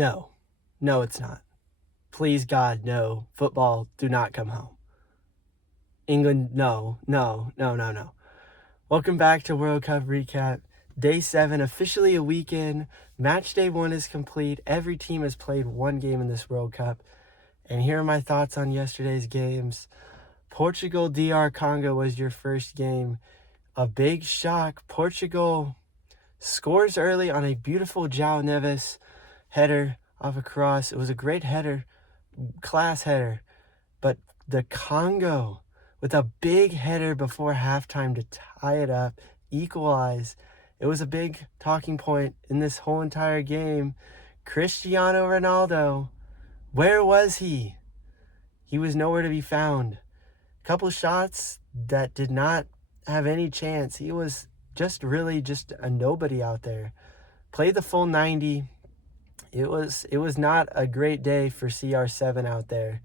No. No, it's not. Please, God, no. Football, do not come home. England, no. Welcome back to World Cup Recap. Day 7, officially a weekend. Match day 1 is complete. Every team has played one game in this World Cup. And here are my thoughts on yesterday's games. Portugal, DR Congo was your first game. A big shock. Portugal scores early on a beautiful João Neves header off a cross. It was a great header, class header. But the Congo, with a big header before halftime to tie it up, equalize. It was a big talking point in this whole entire game. Cristiano Ronaldo, where was he? He was nowhere to be found. A couple shots that did not have any chance. He was just a nobody out there. Played the full 90. It was not a great day for CR7 out there.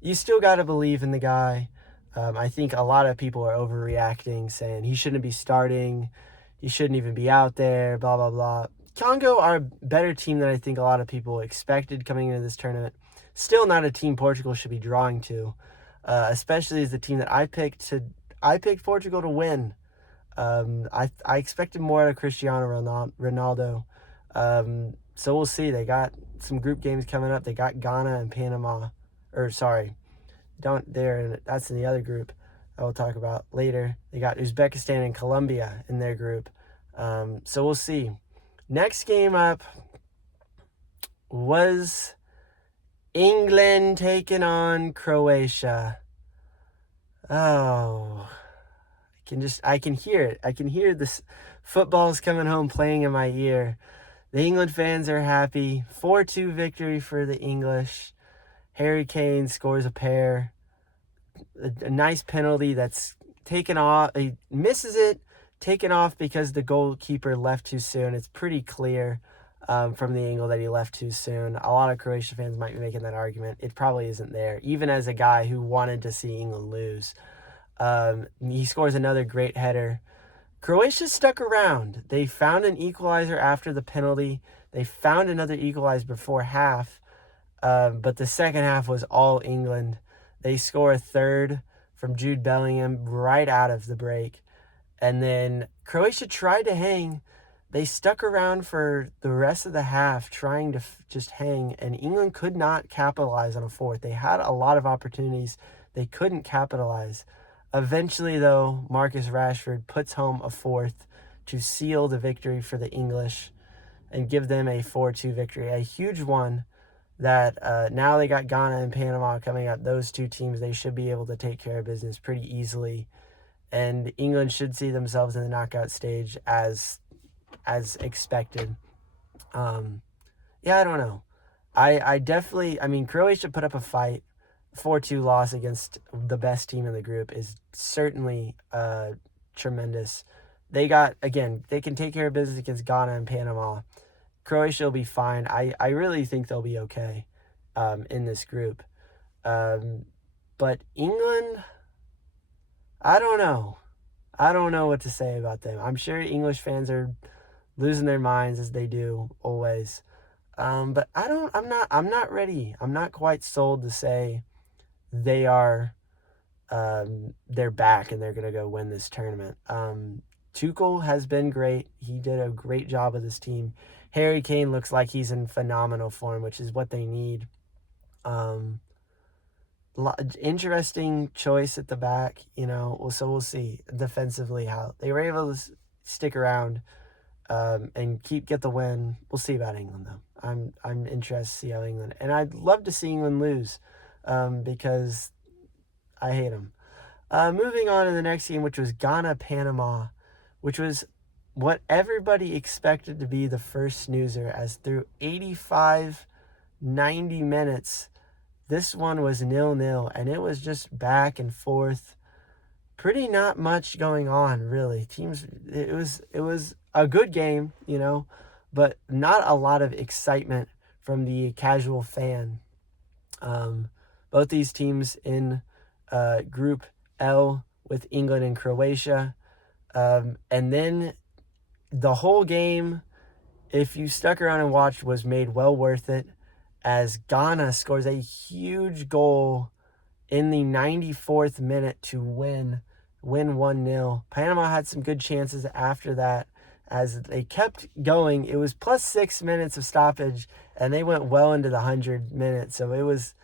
You still got to believe in the guy. I think a lot of people are overreacting, saying he shouldn't be starting. He shouldn't even be out there, blah, blah, blah. Congo are a better team than I think a lot of people expected coming into this tournament. Still not a team Portugal should be drawing to, especially as the team that I picked. I picked Portugal to win. I expected more out of Cristiano Ronaldo. So we'll see. They got some group games coming up. They got Ghana and Panama. That's in the other group I will talk about later. They got Uzbekistan and Colombia in their group. So we'll see. Next game up was England taking on Croatia. Oh, I can hear it. I can hear this football's coming home playing in my ear. The England fans are happy. 4-2 victory for the English. Harry Kane scores a pair. A nice penalty that's taken off. He misses it, taken off because the goalkeeper left too soon. It's pretty clear from the angle that he left too soon. A lot of Croatia fans might be making that argument. It probably isn't there, even as a guy who wanted to see England lose. He scores another great header. Croatia stuck around. They found an equalizer after the penalty. They found another equalizer before half. But the second half was all England. They score a third from Jude Bellingham right out of the break. And then Croatia tried to hang. They stuck around for the rest of the half trying to just hang, and England could not capitalize on a fourth. They had a lot of opportunities. They couldn't capitalize. Eventually, though, Marcus Rashford puts home a fourth to seal the victory for the English and give them a 4-2 victory. A huge one that now they got Ghana and Panama coming up. Those two teams, they should be able to take care of business pretty easily. And England should see themselves in the knockout stage as expected. I don't know. Croatia put up a fight. 4-2 loss against the best team in the group is certainly tremendous. They can take care of business against Ghana and Panama. Croatia will be fine. I really think they'll be okay in this group. But England, I don't know. I don't know what to say about them. I'm sure English fans are losing their minds as they do always. But I'm not ready. I'm not quite sold to say they're back and they're going to go win this tournament. Tuchel has been great. He did a great job with his team. Harry Kane looks like he's in phenomenal form, which is what they need. Interesting choice at the back, so we'll see defensively how they were able to stick around and get the win. We'll see about England, though. I'm interested to see how England, and I'd love to see England lose because I hate them. Moving on to the next game, which was Ghana-Panama, which was what everybody expected to be the first snoozer, as through 85, 90 minutes, this one was 0-0, and it was just back and forth. Pretty not much going on, really. It was a good game, but not a lot of excitement from the casual fan. Both these teams in Group L with England and Croatia. And then the whole game, if you stuck around and watched, was made well worth it, as Ghana scores a huge goal in the 94th minute to win 1-0. Panama had some good chances after that as they kept going. It was plus 6 minutes of stoppage, and they went well into the 100 minutes. So it was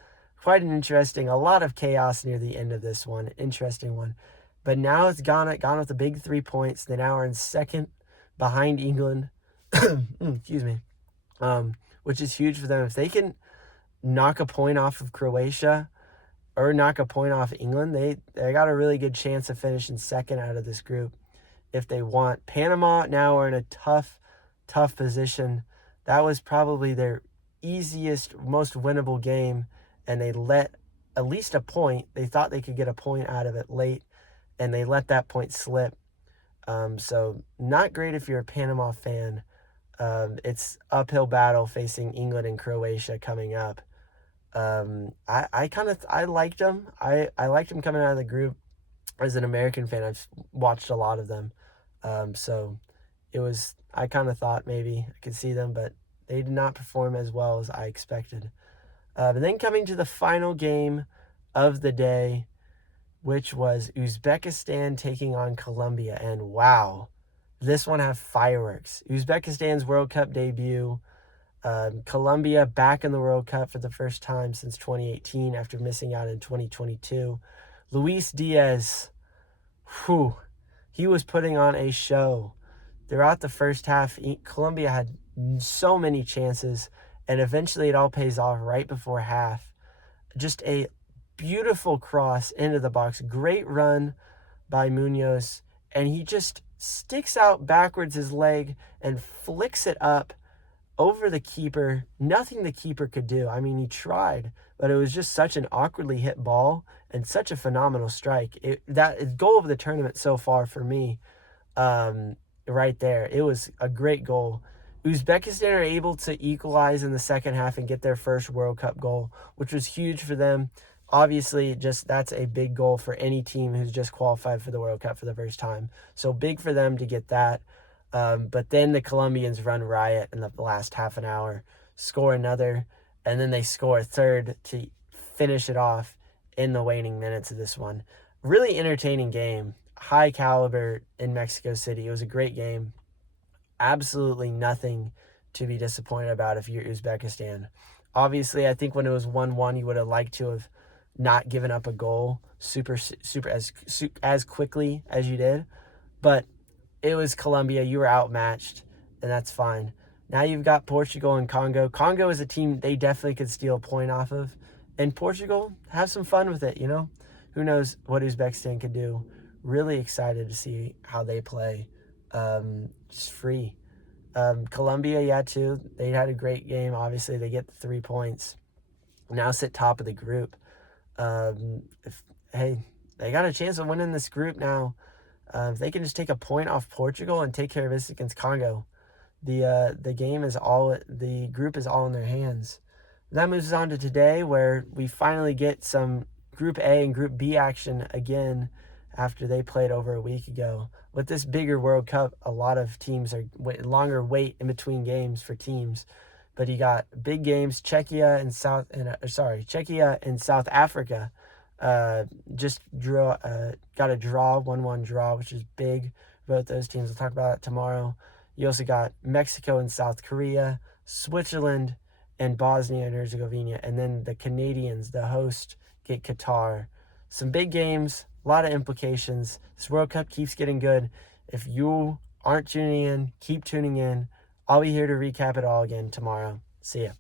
quite an interesting, a lot of chaos near the end of this one. Interesting one. But now it's Ghana with the big 3 points. They now are in second behind England. Excuse me. Which is huge for them. If they can knock a point off of Croatia or knock a point off England, they got a really good chance of finishing second out of this group if they want. Panama now are in a tough position. That was probably their easiest, most winnable game, and they let at least a point. They thought they could get a point out of it late, and they let that point slip. So not great if you're a Panama fan. It's uphill battle facing England and Croatia coming up. I liked them. I liked them coming out of the group. As an American fan, I've watched a lot of them. So I kind of thought maybe I could see them, but they did not perform as well as I expected. But then coming to the final game of the day, which was Uzbekistan taking on Colombia. And wow, this one had fireworks. Uzbekistan's World Cup debut. Colombia back in the World Cup for the first time since 2018 after missing out in 2022. Luis Diaz, he was putting on a show. Throughout the first half, Colombia had so many chances, and eventually it all pays off right before half. Just a beautiful cross into the box. Great run by Munoz, and he just sticks out backwards his leg and flicks it up over the keeper. Nothing the keeper could do. I mean, he tried, but it was just such an awkwardly hit ball and such a phenomenal strike. That goal of the tournament so far for me, right there. It was a great goal. Uzbekistan are able to equalize in the second half and get their first World Cup goal, which was huge for them. Obviously, that's a big goal for any team who's just qualified for the World Cup for the first time. So big for them to get that. But then the Colombians run riot in the last half an hour, score another, and then they score a third to finish it off in the waning minutes of this one. Really entertaining game. High caliber in Mexico City. It was a great game. Absolutely nothing to be disappointed about if you're Uzbekistan. Obviously, I think when it was 1-1, you would have liked to have not given up a goal super as quickly as you did. But it was Colombia. You were outmatched, and that's fine. Now you've got Portugal and Congo. Congo is a team they definitely could steal a point off of. And Portugal, have some fun with it, you know? Who knows what Uzbekistan could do. Really excited to see how they play. Just free. Colombia, yeah, too. They had a great game. Obviously, they get the 3 points. Now sit top of the group. They got a chance of winning this group now. If they can just take a point off Portugal and take care of business against Congo, the group is all in their hands. That moves us on to today, where we finally get some Group A and Group B action again after they played over a week ago. With this bigger World Cup, a lot of teams are longer wait in between games for teams. But you got big games. Czechia and South Africa just got a draw, 1-1 draw, which is big for both those teams. We'll talk about it tomorrow. You also got Mexico and South Korea, Switzerland and Bosnia and Herzegovina, and then the Canadians, the host, get Qatar. Some big games, a lot of implications. This World Cup keeps getting good. If you aren't tuning in, keep tuning in. I'll be here to recap it all again tomorrow. See ya.